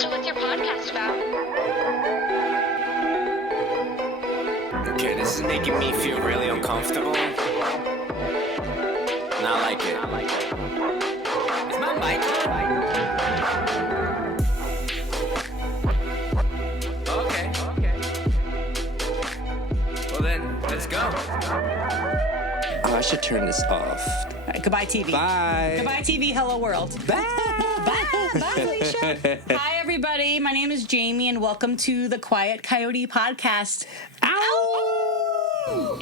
So what's your podcast about? Okay, this is making me feel really uncomfortable. Not like it. Is my mic on? Okay. Well then, let's go. Oh, I should turn this off. All right, goodbye, TV. Bye. Goodbye, TV. Hello, world. Bye. Bye, Alicia. Hi, everybody. My name is Jamie, and welcome to the Quiet Coyote Podcast. Ow!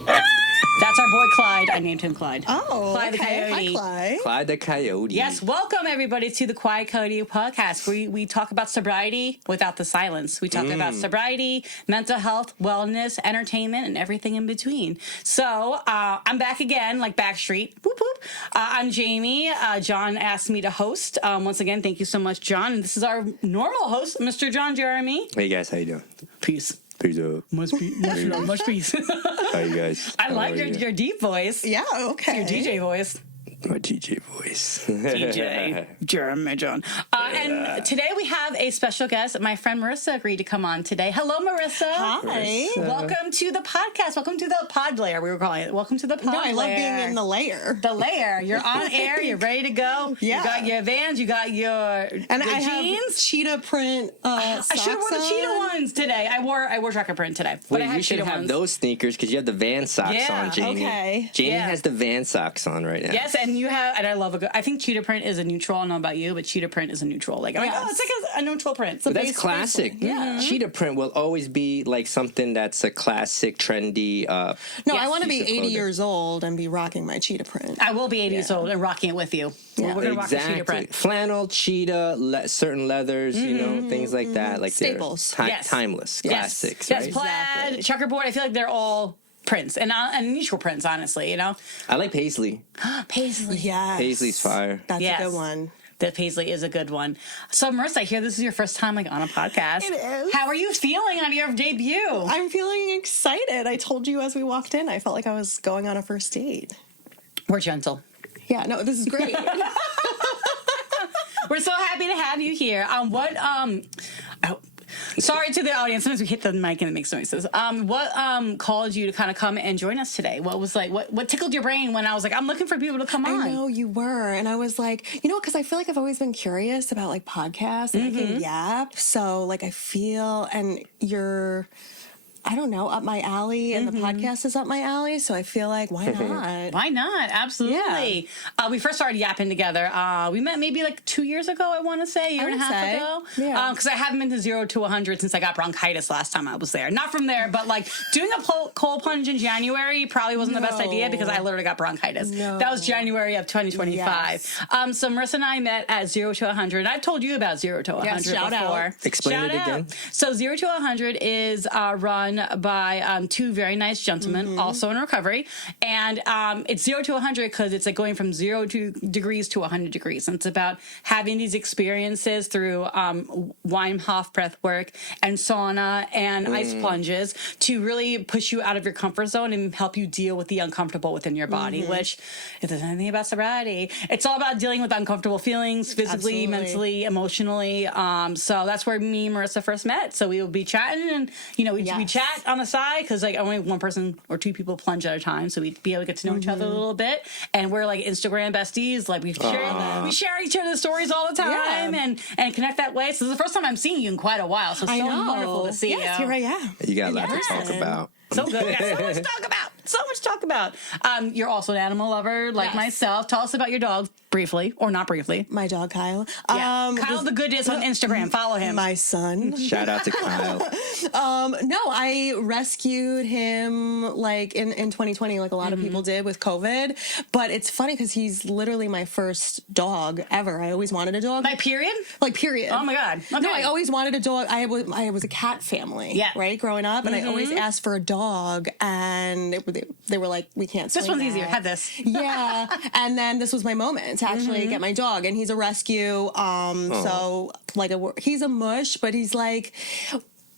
That's our boy Clyde. I named him Clyde. Oh, Clyde the okay. Coyote. Hi, Clyde. Clyde the Coyote. Yes, welcome everybody to the Quiet Coyote Podcast, where we talk about sobriety without the silence. We talk about sobriety, mental health, wellness, entertainment, and everything in between. So I'm back again, like Backstreet. Whoop, whoop. I'm Jamie. John asked me to host. Once again, thank you so much, John. And this is our normal host, Mr. John Jeremy. Hey guys, how you doing? Peace. Peace up. Much peace. How you guys? I like your deep voice. Yeah, okay. Your DJ voice. My DJ voice. DJ Jeremy John. And today we have a special guest. My friend Marisa agreed to come on today. Hello, Marisa. Hi. Welcome to the podcast. Welcome to the pod layer, we were calling it. Welcome to the pod No, I love layer. being in the layer. The layer. You're on air. You're ready to go. Yeah. You got your Vans. You got your And your I jeans. have cheetah print socks I should have worn the cheetah ones today. I wore tracker print today. But I Wait, had you should cheetah have ones. those sneakers because you have the Van socks Yeah, on, Jamie. okay. Jamie Yeah. has the Van socks on right now. Yes, and you have, and I love I think cheetah print is a neutral. I don't know about you, but cheetah print is a neutral. Like, I'm like, Yes. oh, it's like a neutral print. But that's classic. Yeah. Cheetah print will always be like something that's a classic, trendy. No, Yes. I want to be Piece of 80 clothing. years old and be rocking my cheetah print. I will be 80 years old and rocking it with you. Yeah. We're going to rock the cheetah Exactly. print. Flannel, cheetah, certain leathers, you know, things like that. Like they're Staples. Yes. timeless classics, Yes, right? plaid, Exactly. checkerboard. I feel like they're all prints and neutral prints, honestly, you know? I like Paisley. Paisley. Yes. Paisley's fire. That's Yes. a good one. The Paisley is a good one. So, Marissa, I hear this is your first time like on a podcast. It is. How are you feeling on your debut? I'm feeling excited. I told you as we walked in, I felt like I was going on a first date. We're gentle. Yeah, no, this is great. We're so happy to have you here. Sorry to the audience. Sometimes we hit the mic and it makes noises. What called you to kind of come and join us today? What was like, what tickled your brain when I was like, I'm looking for people to come on? I know you were. And I was like, because I feel like I've always been curious about like podcasts and I can yap. So like I feel, and you're, I don't know, up my alley and the podcast is up my alley. So I feel like, why not? Why not? Absolutely. We first started yapping together. We met maybe like 2 years ago, I want to say, a year and a half ago. Yeah. Because I haven't been to 0 to 100 since I got bronchitis last time I was there. Not from there, but like doing a cold plunge in January probably wasn't the best idea because I literally got bronchitis. No. That was January of 2025. Yes. So Marissa and I met at 0 to 100. And I've told you about 0 to 100 shout out. before. Explain it again. So 0 to 100 is run by two very nice gentlemen, also in recovery. And it's 0 to 100 because it's like going from 0 degrees to 100 degrees. And it's about having these experiences through Wim Hof breath work and sauna and ice plunges to really push you out of your comfort zone and help you deal with the uncomfortable within your body, which, if there's anything about sobriety, it's all about dealing with uncomfortable feelings, physically, Absolutely. mentally, emotionally. So that's where me and Marissa first met. So we would be chatting and, we Yes. chat on the side because like only one person or two people plunge at a time. So we'd be able to get to know each other a little bit. And we're like Instagram besties. Like we share each other's stories all the time and connect that way. So this is the first time I'm seeing you in quite a while. So it's I so know. wonderful to see Yes, you. here I am. You got a lot to talk Yeah. about. So good. We got so much to talk about. So much to talk about. You're also an animal lover like Yes. myself. Tell us about your dog briefly or not briefly. My dog, Kyle. Yeah. Kyle the Goodness on Instagram. Follow him. My son. Shout out to Kyle. No, I rescued him like in 2020, like a lot of people did with COVID. But it's funny because he's literally my first dog ever. I always wanted a dog. Like period? Like period. Oh my God. Okay. No, I always wanted a dog. I was a cat family, Yeah. right, growing up, and I always asked for a dog, and they were like, "We can't." This swing one's that. easier. Have this. Yeah, and then this was my moment to actually get my dog, and he's a rescue. So like he's a mush, but he's like,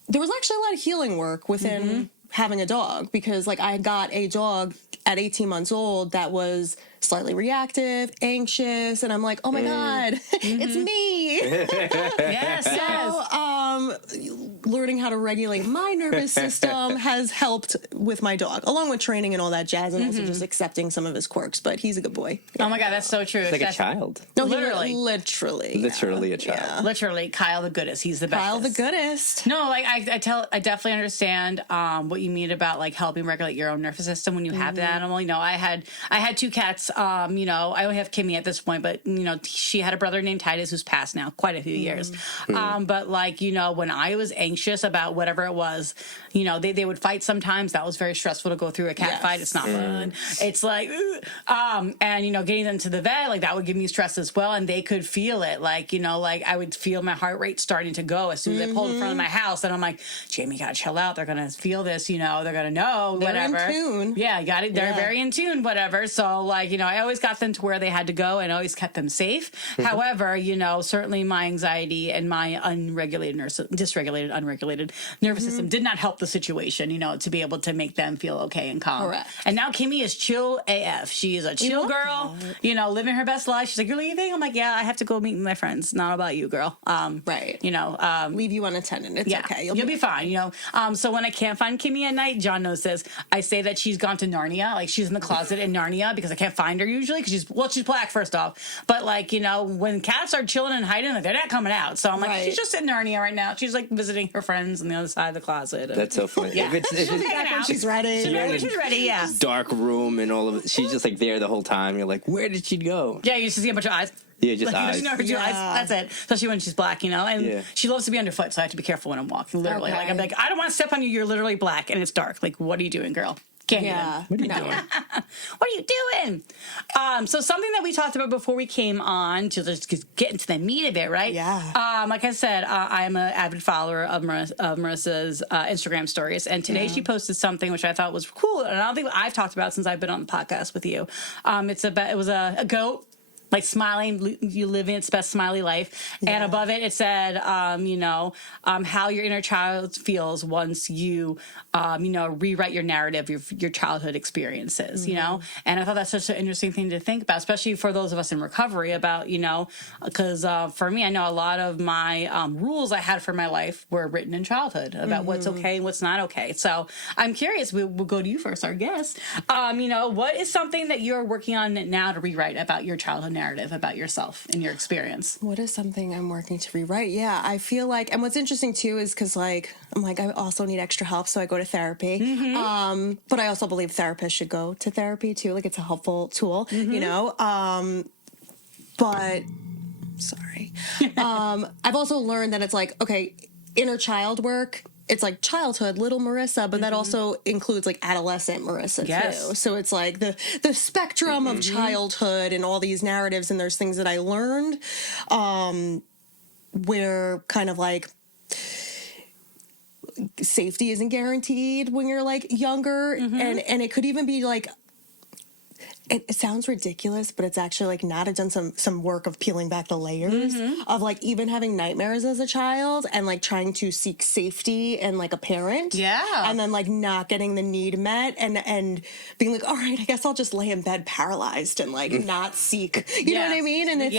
there was actually a lot of healing work within having a dog because like I got a dog at 18 months old that was slightly reactive, anxious, and I'm like, oh my God, it's me. Yes, Learning how to regulate my nervous system has helped with my dog, along with training and all that jazz, and also just accepting some of his quirks. But he's a good boy. Oh my God, that's so true. It's like a child. No, Literally. literally A child. Literally, Kyle the goodest. He's the best. Kyle the goodest. No, like I definitely understand what you mean about like helping regulate your own nervous system when you have the animal. You know, I had 2 cats. You know, I only have Kimmy at this point, but you know, she had a brother named Titus who's passed now quite a few years. But like, you know, when I was anxious about whatever it was, you know, they would fight sometimes. That was very stressful to go through a cat fight. It's not fun. It's like, and you know, getting them to the vet, like that would give me stress as well. And they could feel it. Like, you know, like I would feel my heart rate starting to go as soon as I pulled in front of my house. And I'm like, Jamie, you gotta chill out. They're gonna feel this, you know, they're gonna know, whatever. They're in tune. Yeah, you got it. They're very in tune, whatever. So like, you know, I always got them to where they had to go and always kept them safe. However, you know, certainly my anxiety and my dysregulated, unregulated nervous system did not help the situation, you know, to be able to make them feel okay and calm. Correct. And now Kimmy is chill AF. She is a chill girl, you know, living her best life. She's like, you're leaving? I'm like, yeah, I have to go meet my friends. Not about you, girl. Right. You know, leave you unattended. It's okay. You'll be fine. You know, so when I can't find Kimmy at night, John knows this. I say that she's gone to Narnia, like she's in the closet in Narnia because I can't find her usually because she's black first off. But like, you know, when cats are chilling and hiding, like, they're not coming out. So I'm like, she's just in Narnia right now. She's like visiting her friends on the other side of the closet. That's so funny. Yeah. If it's out. She's ready. She's ready. Yeah. dark room and all of it, she's just like there the whole time. You're like, where did she go? Yeah, you just see a bunch of eyes. Yeah, just like, eyes. You know, her two eyes. That's it. Especially when she's black, you know. And she loves to be underfoot, so I have to be careful when I'm walking. Literally, like I'm like, I don't want to step on you. You're literally black, and it's dark. Like, what are you doing, girl? Can't even. What are you doing? What are you doing? So something that we talked about before we came on to just get into the meat of it, right? Yeah. Like I said, I'm an avid follower of Marissa's Instagram stories, and today she posted something which I thought was cool, and I don't think I've talked about since I've been on the podcast with you. It was a goat. Like smiling, you live in its best smiley life. Yeah. And above it said, how your inner child feels once you, rewrite your narrative, your childhood experiences, you know? And I thought that's such an interesting thing to think about, especially for those of us in recovery about, you know, because for me, I know a lot of my rules I had for my life were written in childhood about what's okay and what's not okay. So I'm curious, we'll go to you first, our guest. What is something that you're working on now to rewrite about your childhood narrative about yourself and your experience? What is something I'm working to rewrite? Yeah, I feel like, and what's interesting too is because like I'm like I also need extra help, so I go to therapy. But I also believe therapists should go to therapy too. Like it's a helpful tool, you know. But sorry, I've also learned that it's like okay, inner child work. It's like childhood, little Marissa, but that also includes like adolescent Marissa too. So it's like the spectrum of childhood and all these narratives, and there's things that I learned where kind of like safety isn't guaranteed when you're like younger, and it could even be like it sounds ridiculous, but it's actually like not. I've done some work of peeling back the layers of like even having nightmares as a child and like trying to seek safety and like a parent. Yeah. And then like not getting the need met and being like, all right, I guess I'll just lay in bed paralyzed and like not seek. You know what I mean? And it's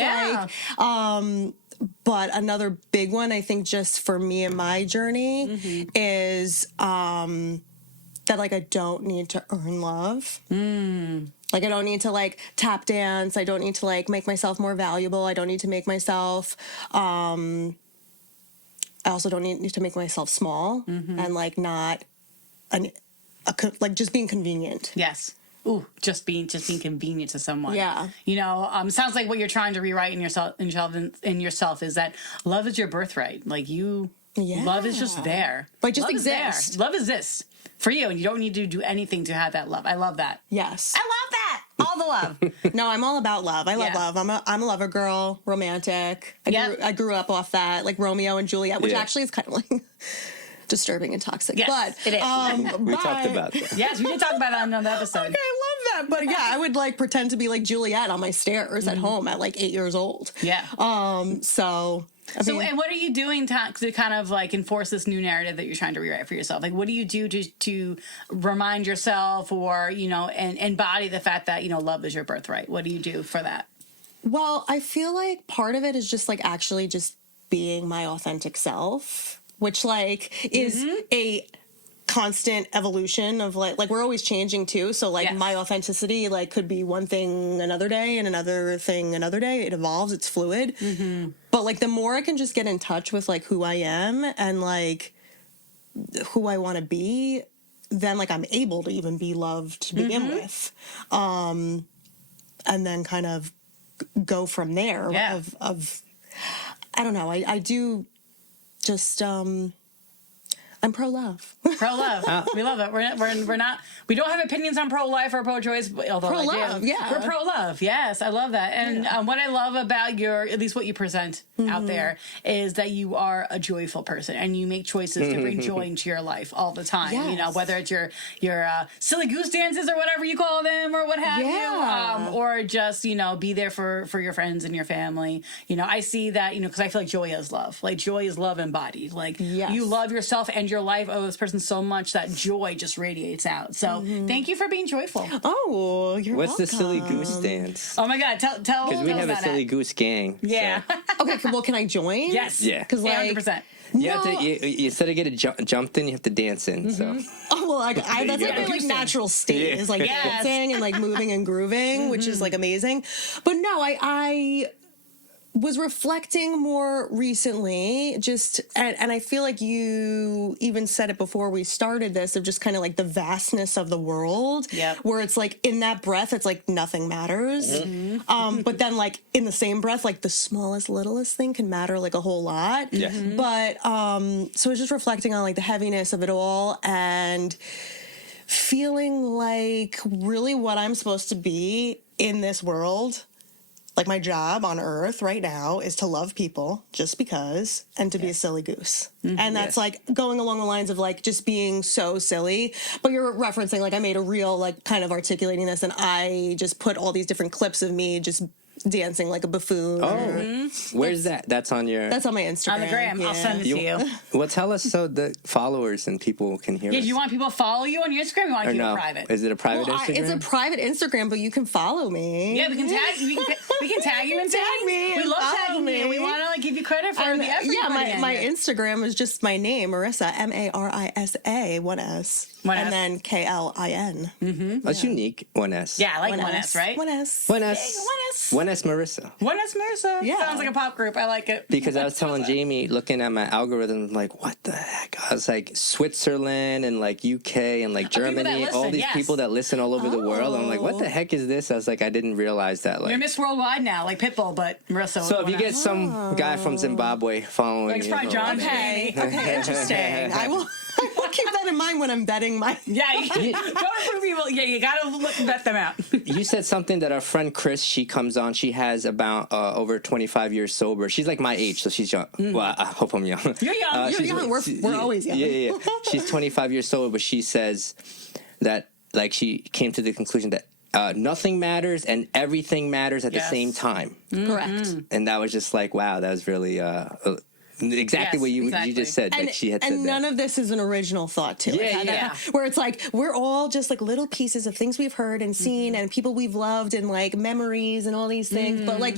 like but another big one, I think, just for me and my journey is that like I don't need to earn love. Like I don't need to like tap dance. I don't need to like make myself more valuable. I don't need to make myself. I also don't need to make myself small and like not like just being convenient. Yes. Ooh, just being convenient to someone. Yeah. You know, sounds like what you're trying to rewrite in yourself is that love is your birthright. Like love is just there. Like just love exists. Love exists for you, and you don't need to do anything to have that love. I love that. Yes. I love that. All the love. No, I'm all about love. I love love. I'm a lover girl, romantic. I grew up off that, like Romeo and Juliet, which actually is kind of like disturbing and toxic. Yes, but it is. We talked about that. Yes, we did talk about that on another episode. Okay, I love that. But yeah, I would like pretend to be like Juliet on my stairs at home at like 8 years old. Yeah. So So, and what are you doing to kind of like enforce this new narrative that you're trying to rewrite for yourself? Like, what do you do to remind yourself or, and embody the fact that, love is your birthright? What do you do for that? Well, I feel like part of it is just like actually just being my authentic self, which like is a constant evolution of like we're always changing too. So like my authenticity like could be one thing another day and another thing another day. It evolves. It's fluid. But like the more I can just get in touch with like who I am and like who I want to be, then like I'm able to even be loved to begin with. And then kind of go from there of I don't know. I do just I'm pro-love. Pro-love. We love it. We're not. We don't have opinions on pro-life or pro-choice. Although Pro-love, yeah. We're pro-love. Yes, I love that. And what I love about at least what you present out there, is that you are a joyful person and you make choices to bring joy into your life all the time. Yes. Whether it's your silly goose dances or whatever you call them or what have you, or just be there for your friends and your family. I see that because I feel like joy is love. Like joy is love embodied. Like you love yourself and your life of this person so much that joy just radiates out. So thank you for being joyful. Oh, you're What's welcome. the silly goose dance? Oh my God, tell Because we have a silly goose gang. Yeah. Okay, well, can I join? Yes. Yeah. Because like 100%. You have to, you instead of getting jumped in, you have to dance in. So oh well, like that's like go. my like natural state is like dancing and like moving and grooving, which is like amazing. But no, I was reflecting more recently, just and I feel like you even said it before we started this, of just kind of like the vastness of the world, where it's like in that breath it's like nothing matters, but then like in the same breath like the smallest littlest thing can matter like a whole lot. But so I was just reflecting on like the heaviness of it all and feeling like really what I'm supposed to be in this world, like my job on earth right now, is to love people just because and to be a silly goose. And that's like going along the lines of like just being so silly. But you're referencing like I made a reel like kind of articulating this, and I just put all these different clips of me just dancing like a buffoon. Where's that? That's on your... That's on my Instagram. On the gram. I'll send it to you. Well, tell us so the followers and people can hear us. Do you want people to follow you on your Instagram or you want to keep it private? Is it a private Instagram? It's a private Instagram, but you can follow me. Yeah, we can tag you and tag me. We love follow tagging you. We want to like give you credit for the effort. Yeah, my Instagram is just my name, Marisa, Marisa, one S. And then KLIN. That's unique. 1S. Yeah, I like 1S, right? 1S. 1S. 1S Marisa. 1S Marisa. Yeah. Sounds like a pop group. I like it. Because I was telling Jamie, looking at my algorithm, like, what the heck? I was like, Switzerland and like UK and like Germany, all these people that listen all over the world. I'm like, what the heck is this? I was like, I didn't realize that. Like, you're Miss Worldwide now, like Pitbull, but Marisa. So if you get some guy from Zimbabwe following like, it's probably John. Okay, interesting. I will keep that in mind when I'm betting my... Yeah, don't approve people. Yeah, you got to vet them out. You said something that our friend Chris, she comes on, she has about over 25 years sober. She's like my age, so she's young. Well, I hope I'm young. You're young. You're young. We're always young. Yeah. She's 25 years sober, but she says that like she came to the conclusion that nothing matters and everything matters at the same time. Correct. And that was just like, wow, that was really... exactly what you just said. And, like she had said and none of this is an original thought too. Where it's like we're all just like little pieces of things we've heard and seen and people we've loved and like memories and all these things. But like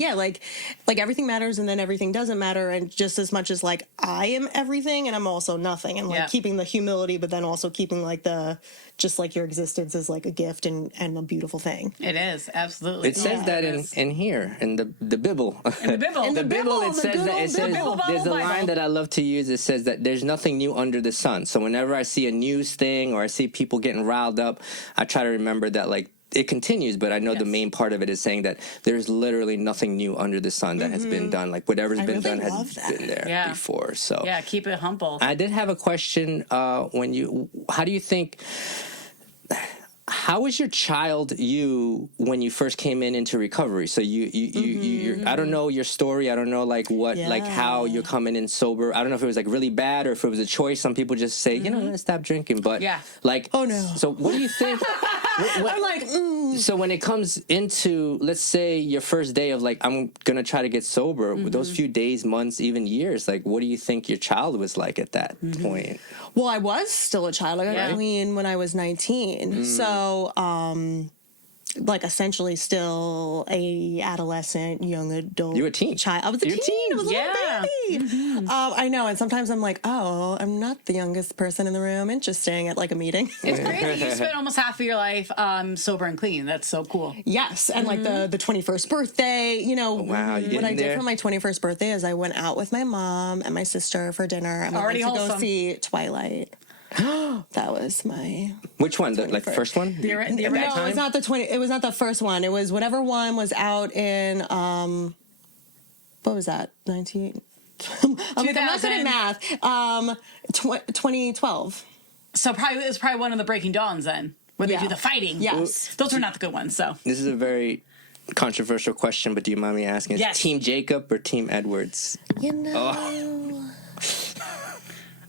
like everything matters and then everything doesn't matter, and just as much as like I am everything and I'm also nothing, and like keeping the humility, but then also keeping like the just like your existence is like a gift and a beautiful thing. It is, absolutely. It says that in here in the Bible. In the Bible. In the Bible, it says that there's a line that I love to use. It says that there's nothing new under the sun. So whenever I see a news thing or I see people getting riled up, I try to remember that like it continues, but I know the main part of it is saying that there's literally nothing new under the sun that has been done. Like whatever's been done has been there before. So yeah, keep it humble. I did have a question. How do you think? How was your child when you first came into recovery? So you I don't know your story. I don't know like what like how you're coming in sober. I don't know if it was like really bad or if it was a choice. Some people just say, you know, stop drinking. But like, oh no. So what do you think? I'm like, So when it comes into, let's say, your first day of like, I'm going to try to get sober, those few days, months, even years, like, what do you think your child was like at that point? well, I was still a child. I got clean when I was 19. So, like essentially still a adolescent, young adult. You were a teen. Child. I was a teen. I was a little baby. I know. And sometimes I'm like, oh, I'm not the youngest person in the room. Interesting at like a meeting. It's crazy. You spent almost half of your life sober and clean. That's so cool. Yes. And like the 21st birthday, you know, Wow, you what I getting did there? for my 21st birthday is I went out with my mom and my sister for dinner and we went Already to go wholesome. see Twilight. That was my Which one? The first one? The At that original? No, it time? was not the 20. It was not the first one. It was whatever one was out in what was that? 19. I'm like, I'm not good at math. 2012. So probably it was probably one of the Breaking Dawns then, where they Yeah. do the fighting. Yes. Those were not the good ones. So This is a very controversial question, but do you mind me asking? Is Yes. Team Jacob or Team Edwards? You know.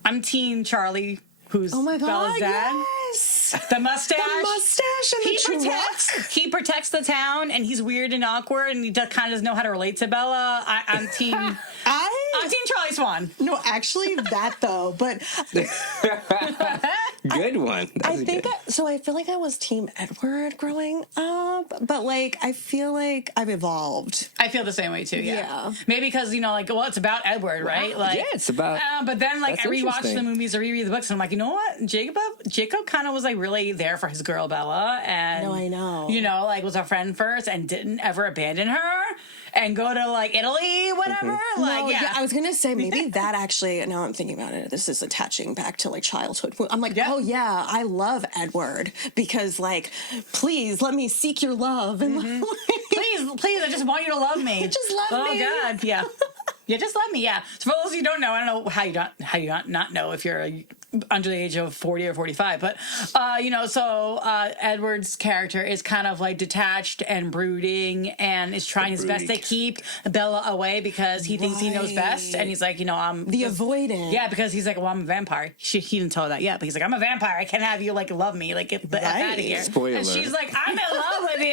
I'm Team Charlie, who's Oh my God. Bella's dad. Yes. The mustache. The mustache and the truck. He protects the town, and he's weird and awkward, and he kind of doesn't know how to relate to Bella. I'm Team. I'm Team Charlie Swan. No, actually that though, but Good one. That's I a think good- so. I feel like I was Team Edward growing up, but like I feel like I've evolved. I feel the same way too. Yeah. Yeah. Maybe because well, it's about Edward, right? Like, yeah, it's about. But then, like, That's I rewatch interesting. the movies or reread the books, and I'm like, you know what? Jacob kind of was like really there for his girl Bella, and No, I know. you know, like was a friend first, and didn't ever abandon her, and go to like Italy, whatever. Like, No, yeah. I was gonna say maybe that actually. Now I'm thinking about it. This is attaching back to like childhood. I'm like, Yeah. oh yeah, I love Edward because like, please let me seek your love and Please, I just want you to love me. Just love me. Oh God, yeah. Yeah, just love me. Yeah. So for those of you who don't know, I don't know how you not know if you're under the age of 40 or 45, but Edward's character is kind of like detached and brooding, and is trying his best to keep Bella away because he thinks he knows best, and he's like, I'm the avoidant. Yeah, because he's like, well, I'm a vampire. He didn't tell her that yet, but he's like, I'm a vampire. I can't have you like love me. Like, get the F out of here. Spoiler. And she's like, I'm in love with you.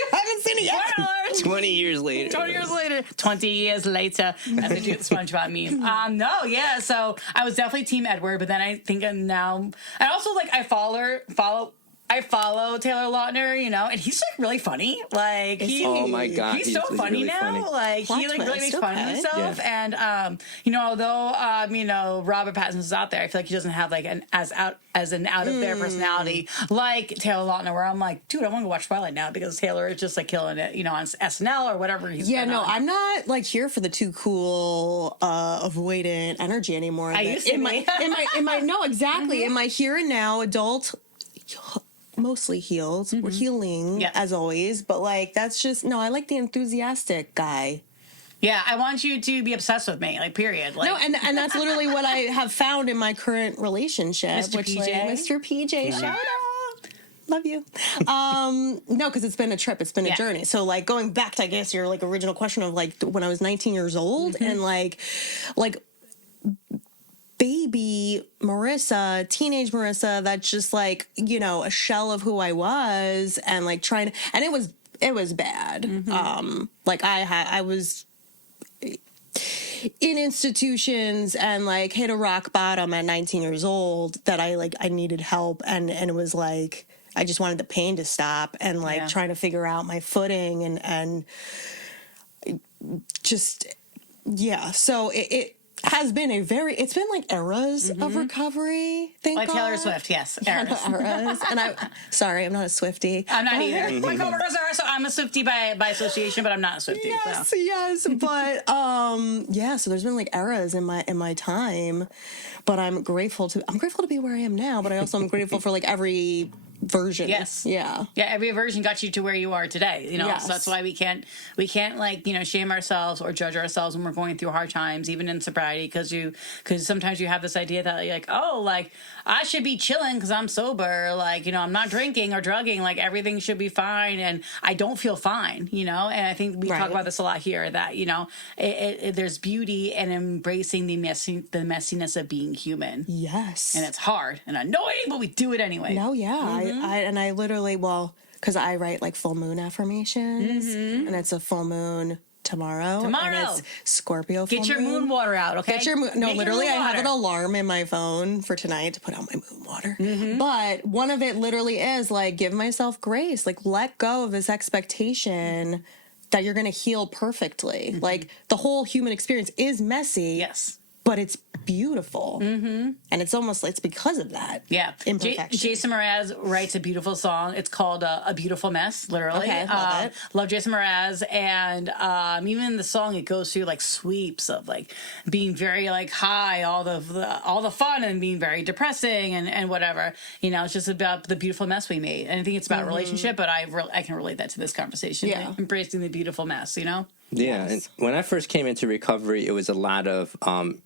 You haven't seen it yet. Spoiler. 20 years later. 20 years later. 20 years later. As I do the SpongeBob meme. No, yeah. So I was definitely Team Edward, but then I think now, I also like, I follow Taylor Lautner, and he's like really funny. Like Oh my God, he's so funny really now. funny. Like Plot he like really twist, makes fun of okay. himself. Yeah. And although Robert Pattinson's out there, I feel like he doesn't have like an out of their personality like Taylor Lautner, where I'm like, dude, I want to go watch Twilight now because Taylor is just like killing it, on SNL or whatever he's Yeah, been no, on. I'm not like here for the too cool, avoidant energy anymore. I used to be. in my no, exactly. In my here and now, adult, mostly healed. We're healing Yeah. as always, but like that's just no. I like the enthusiastic guy. Yeah, I want you to be obsessed with me, like, period. Like, No, and that's literally what I have found in my current relationship, Mr. which PJ? like Mr. PJ, shout out. Love you. No, because it's been a trip. It's been a Yeah. journey. So like going back to, I guess, your like original question of like when I was 19 years old and like baby Marisa, teenage Marisa, that's just like, a shell of who I was and like trying to, and it was bad. Like I was in institutions and like hit a rock bottom at 19 years old that I needed help and it was like I just wanted the pain to stop and like Yeah. trying to figure out my footing and just so it has been it's been like eras of recovery. Thank like God. Taylor Swift, yes. Yeah, Eras. eras. And I'm not a Swiftie. I'm not either. My coworkers are, so I'm a Swiftie by association, but I'm not a Swiftie. So. Yes, but so there's been like eras in my time, but I'm grateful to be where I am now, but I also am grateful for like every version. Yes. Yeah. Yeah, every version got you to where you are today, Yes. So that's why we can't like, shame ourselves or judge ourselves when we're going through hard times, even in sobriety, because sometimes you have this idea that like, oh, like I should be chilling because I'm sober, like, I'm not drinking or drugging, like everything should be fine, and I don't feel fine, and I think we talk Right. about this a lot here, that there's beauty in embracing the messiness of being human, Yes. and it's hard and annoying, but we do it anyway. No, yeah, I literally, well, because I write like full moon affirmations, and it's a full moon tomorrow. And it's Scorpio full Get your moon water out, okay? Get your moon. No, Make literally, your I moon have an water. alarm in my phone for tonight to put out my moon water. But one of it literally is like, give myself grace, like let go of this expectation that you're going to heal perfectly. Like the whole human experience is messy. Yes. But it's beautiful. And it's because of that. Yeah. Imperfection. Jason Mraz writes a beautiful song. It's called A Beautiful Mess, literally. Okay, love it. Love Jason Mraz. And even in the song, it goes through like sweeps of like being very like high, all the fun, and being very depressing and whatever. You know, it's just about the beautiful mess we made. And I think it's about a relationship, but I can relate that to this conversation. Yeah. Embracing the beautiful mess, you know? Yeah, and when I first came into recovery, it was a lot of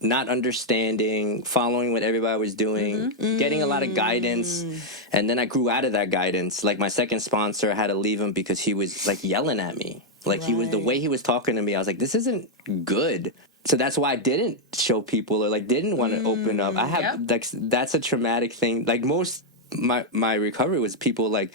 not understanding, following what everybody was doing, getting a lot of guidance, and then I grew out of that guidance. Like my second sponsor, I had to leave him because he was like yelling at me. Like he was, the way he was talking to me, I was like, this isn't good. So that's why I didn't show people or like didn't want to open up. I have like that's a traumatic thing. Like most my recovery was people like.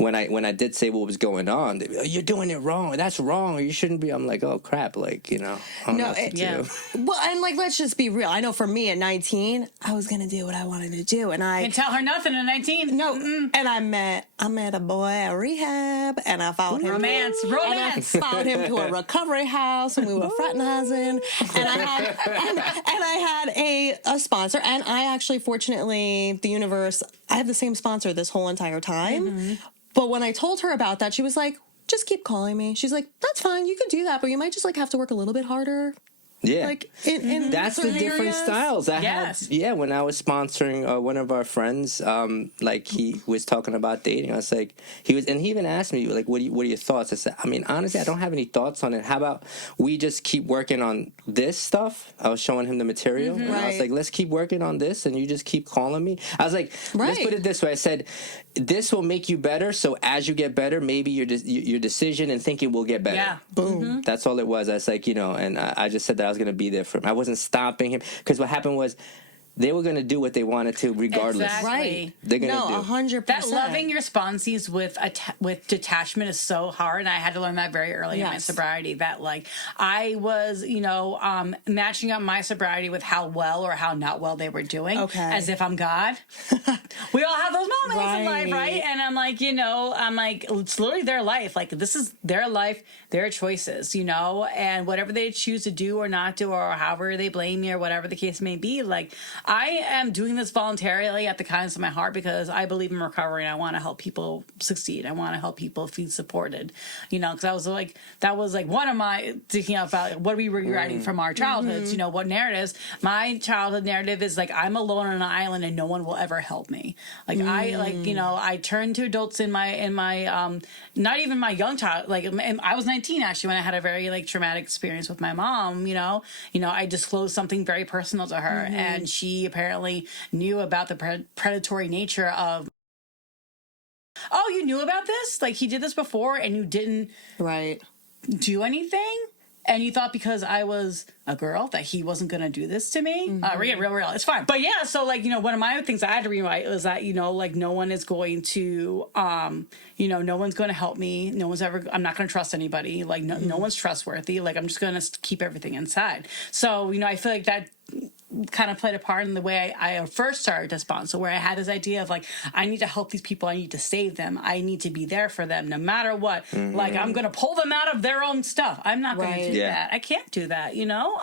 When I did say what was going on, they'd be like, you're doing it wrong. That's wrong. Or you shouldn't be. I'm like, oh, crap. Like, you know, I don't know what to do. Well, and like, let's just be real. I know for me at 19, I was going to do what I wanted to do. And I Can't tell her nothing at 19. No. And I met a boy at rehab, and I followed him. Romance. And I followed him to a recovery house, and we were fraternizing. And I had a sponsor, and I actually, fortunately, the universe, I have the same sponsor this whole entire time. But when I told her about that, she was like, just keep calling me. She's like, that's fine. You could do that, but you might just like have to work a little bit harder. Yeah. Like in that's the different areas. styles. I had, when I was sponsoring one of our friends, like he was talking about dating. I was like, he even asked me like, what are your thoughts? I said, I mean, honestly, I don't have any thoughts on it. How about we just keep working on this stuff? I was showing him the material, and I was like, let's keep working on this, and you just keep calling me. I was like, let's put it this way. I said, this will make you better. So as you get better, maybe your decision and thinking will get better. Yeah. Boom. That's all it was. I was like, you know, and I just said that I was going to be there for him. I wasn't stopping him because what happened was they were going to do what they wanted to regardless. Exactly. Right. They're going to do 100%. That loving your sponsees with detachment is so hard, and I had to learn that very early in my sobriety. That like I was, you know, matching up my sobriety with how well or how not well they were doing, as if I'm God. We all have those moments in life, right? And I'm like, you know, it's literally their life. Like this is their life, their choices, you know, and whatever they choose to do or not do, or however they blame me or whatever the case may be, like. I am doing this voluntarily at the kindness of my heart because I believe in recovery and I want to help people succeed. I want to help people feel supported, you know, because that was like one of my thinking about what we were writing from our childhoods, you know, what narratives. My childhood narrative is like, I'm alone on an island and no one will ever help me. Like I turned to adults in my not even my young child, like I was 19 actually when I had a very like traumatic experience with my mom, you know, I disclosed something very personal to her and she apparently knew about the predatory nature of, oh, you knew about this? Like he did this before and you didn't do anything? And you thought because I was a girl that he wasn't going to do this to me? Real. It's fine. But yeah, so like, you know, one of my things I had to rewrite was that, you know, like no one is going to, you know, no one's going to help me. I'm not going to trust anybody. Like no one's trustworthy. Like I'm just going to keep everything inside. So, you know, I feel like that kind of played a part in the way I first started to sponsor, where I had this idea of like, I need to help these people. I need to save them. I need to be there for them no matter what. Like I'm going to pull them out of their own stuff. I'm not going to do that. I can't do that, you know?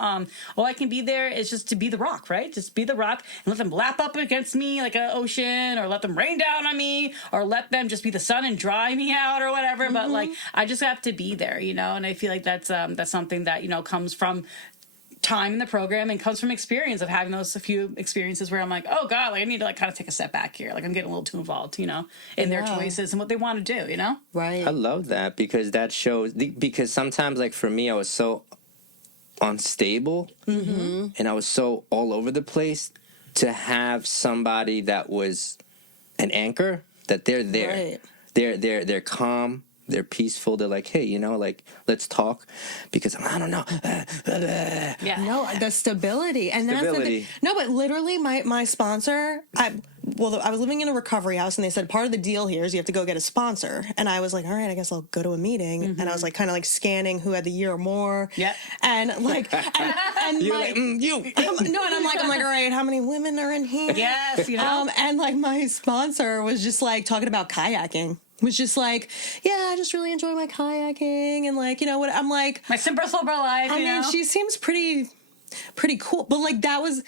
All I can be there is just to be the rock, right? Just be the rock and let them lap up against me like an ocean, or let them rain down on me, or let them just be the sun and dry me out or whatever. But like, I just have to be there, you know? And I feel like that's something that, you know, comes from time in the program and comes from experience of having those few experiences where I'm like, oh God, like I need to like kind of take a step back here. Like I'm getting a little too involved, you know, in their choices and what they want to do, you know? Right. I love that because that shows, because sometimes like for me, I was so unstable and I was so all over the place. To have somebody that was an anchor, that they're there. They're calm. They're peaceful. They're like, hey, you know, like, let's talk because I don't know. No, the stability. And that's the thing. No, but literally my sponsor, I was living in a recovery house, and they said part of the deal here is you have to go get a sponsor. And I was like, all right, I guess I'll go to a meeting. And I was like, kind of like scanning who had the year or more. Yeah. And like, and You're my, like, you. no, and I'm like, all right, how many women are in here? Yes, you know. And like my sponsor was just like talking about kayaking. Was just like, yeah, I just really enjoy my kayaking, and like, you know what? I'm like, My simple sober life. I you mean, know? she seems pretty cool, but like that was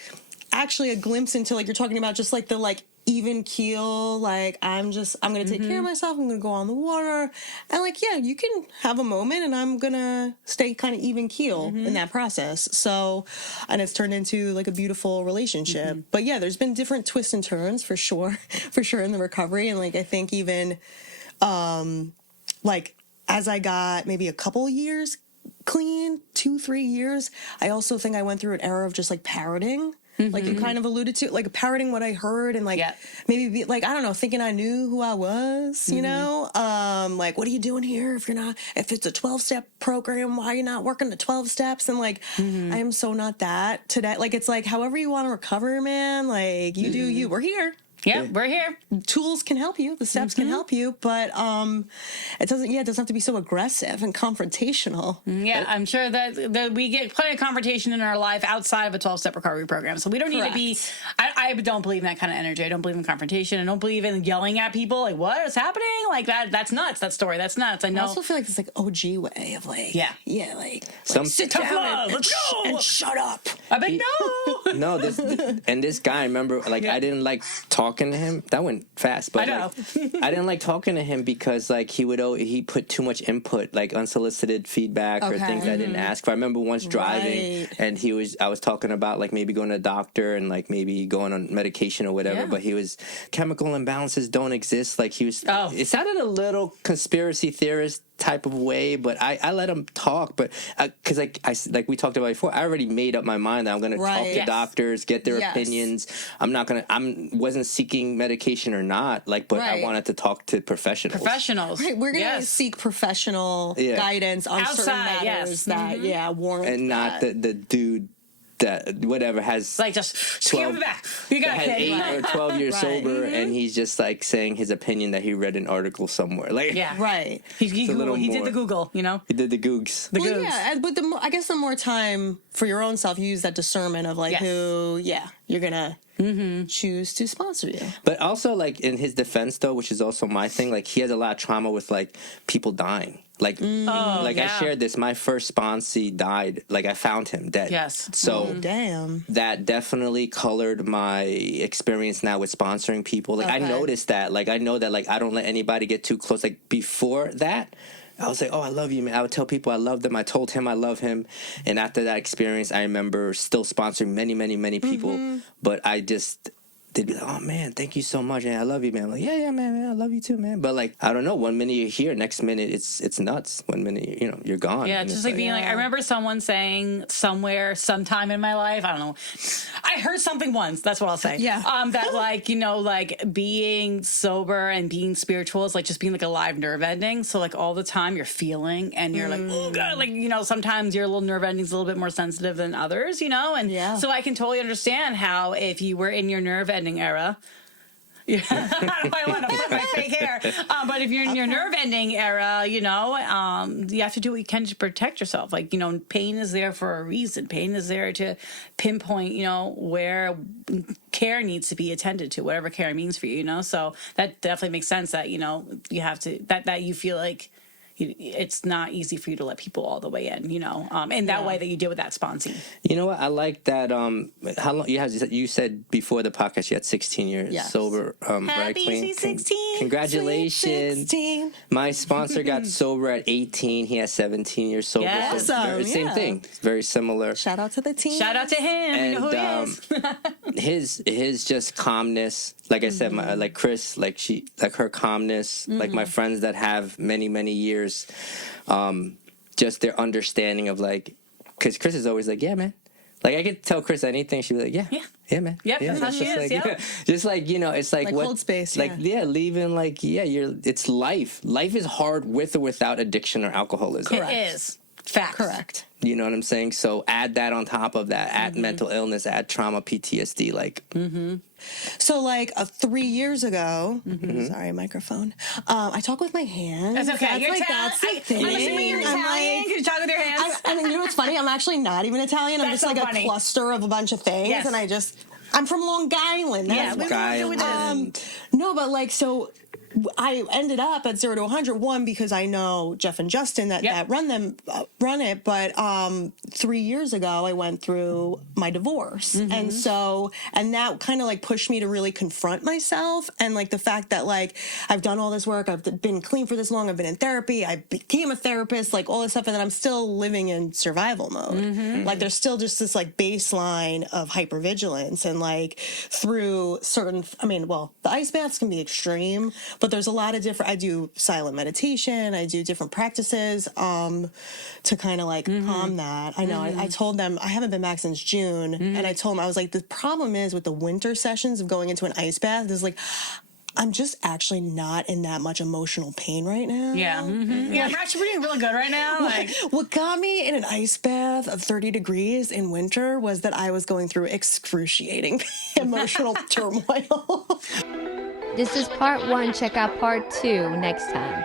actually a glimpse into like you're talking about just like the like even keel, like I'm gonna take care of myself, I'm gonna go on the water, and like, yeah, you can have a moment, and I'm gonna stay kind of even keel in that process. So, and it's turned into like a beautiful relationship. But yeah, there's been different twists and turns for sure in the recovery, and like I think even like as I got maybe a couple years clean, 2-3 years, I also think I went through an era of just like parroting. Like you kind of alluded to, like parroting what I heard, and like maybe be, like, I don't know, thinking I knew who I was, you know? Like, what are you doing here if it's a 12-step program, why are you not working the 12 steps? And like, I am so not that today. Like, it's like, however you want to recover, man, like you do you. We're here. Yeah, we're here. Tools can help you. The steps can help you, but it doesn't have to be so aggressive and confrontational. Yeah, I'm sure that we get plenty of confrontation in our life outside of a 12-step recovery program. So we don't need to be, I don't believe in that kind of energy. I don't believe in confrontation. I don't believe in yelling at people like, what is happening? Like that's nuts. That story, that's nuts. I know. I also feel like it's like OG way of like, like sit tough down love. Let's go and shut up. I bet no. No, this guy, I remember, like, I didn't like talking to him. That went fast, but I know. like, I didn't like talking to him because like he put too much input, like unsolicited feedback or things I didn't ask for. I remember once driving and I was talking about like maybe going to a doctor and like maybe going on medication or whatever, but he was, chemical imbalances don't exist. Like he was, it sounded a little conspiracy theorist type of way, but I let him talk, but because like we talked about before, I already made up my mind that I'm going to talk to doctors, get their opinions. Wasn't seeking medication or not, like, but I wanted to talk to professionals. Right, we're going to seek professional guidance on certain matters that warrant and not the dude that whatever has like just 12 back. You got had 8 or 12 years sober, and he's just like saying his opinion that he read an article somewhere. Like, he did the Google, you know. He did the Googs. But I guess the more time for your own self, you use that discernment of like who you're gonna choose to sponsor you. But also, like, in his defense though, which is also my thing, like he has a lot of trauma with like people dying. Like, I shared this. My first sponsee died. Like, I found him dead. Yes. So damn. That definitely colored my experience now with sponsoring people. Like, I noticed that. Like, I know that. Like, I don't let anybody get too close. Like, before that, I was like, oh, I love you, man. I would tell people I love them. I told him I love him. And after that experience, I remember still sponsoring many, many, many people. But they'd be like, oh, man, thank you so much. And I love you, man. I'm like, yeah, man, I love you too, man. But like, I don't know. 1 minute you're here, next minute it's nuts. 1 minute, you're gone. Yeah, just like being like, I remember someone saying somewhere, sometime in my life, I don't know. I heard something once. That's what I'll say. Yeah. That like, like being sober and being spiritual is like just being like a live nerve ending. So like all the time you're feeling and you're like, oh God, like, sometimes your little nerve ending's a little bit more sensitive than others, And so I can totally understand how if you were in your nerve ending era. I want to put my fake hair. But if you're in your nerve ending era, you have to do what you can to protect yourself. Like, pain is there for a reason. Pain is there to pinpoint, where care needs to be attended to, whatever care means for you, So that definitely makes sense that, you have to, that you feel like it's not easy for you to let people all the way in, in that way that you did with that sponsee. You know what? I like that. How long you said before the podcast you had 16 years sober, right, Queen? 16. Congratulations. 16. My sponsor got sober at 18. He has 17 years sober. Yeah. So same thing. Very similar. Shout out to the team. Shout out to him. And you know who he is. his just calmness. Like I said, like Chris, like her calmness. Like my friends that have many, many years. Just their understanding of like, because Chris is always like, yeah, man. Like I could tell Chris anything, she'd be like, yeah, man. Yep, that's how she is. Like, just like it's like what hold space. Like leaving like it's life. Life is hard with or without addiction or alcoholism. Correct. It is. Facts. Correct. You know what I'm saying? So add that on top of that. Add mental illness, add trauma, PTSD. Like, So, like 3 years ago, sorry, microphone. I talk with my hands. That's okay. You're that's the I'm thing. assuming you're Italian because you talk with your hands. I mean, you know what's funny? I'm actually not even Italian. I'm That's just like so funny. a cluster of a bunch of things, Yes. and I'm from Long Island. Yeah, That's we why. Island. No, but like so. I ended up at 0 to 100 one because I know Jeff and Justin that run it. But 3 years ago, I went through my divorce, and that kind of like pushed me to really confront myself and like the fact that like I've done all this work, I've been clean for this long, I've been in therapy, I became a therapist, like all this stuff, and then I'm still living in survival mode. Like there's still just this like baseline of hypervigilance, and like through certain, the ice baths can be extreme. But there's a lot of different, I do silent meditation, I do different practices to kind of like calm that. I know, I told them, I haven't been back since June, and I told them, I was like, the problem is with the winter sessions of going into an ice bath is like, I'm just actually not in that much emotional pain right now. Yeah. Yeah, we're actually doing really good right now. Like, what got me in an ice bath of 30 degrees in winter was that I was going through excruciating emotional turmoil. This is part 1. Check out part 2 next time.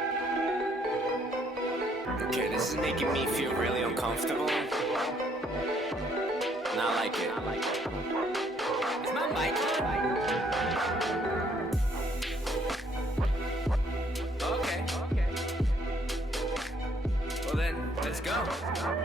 okay, this is making me feel really uncomfortable. Not like it. Is my mic on? Okay. Well then, let's go.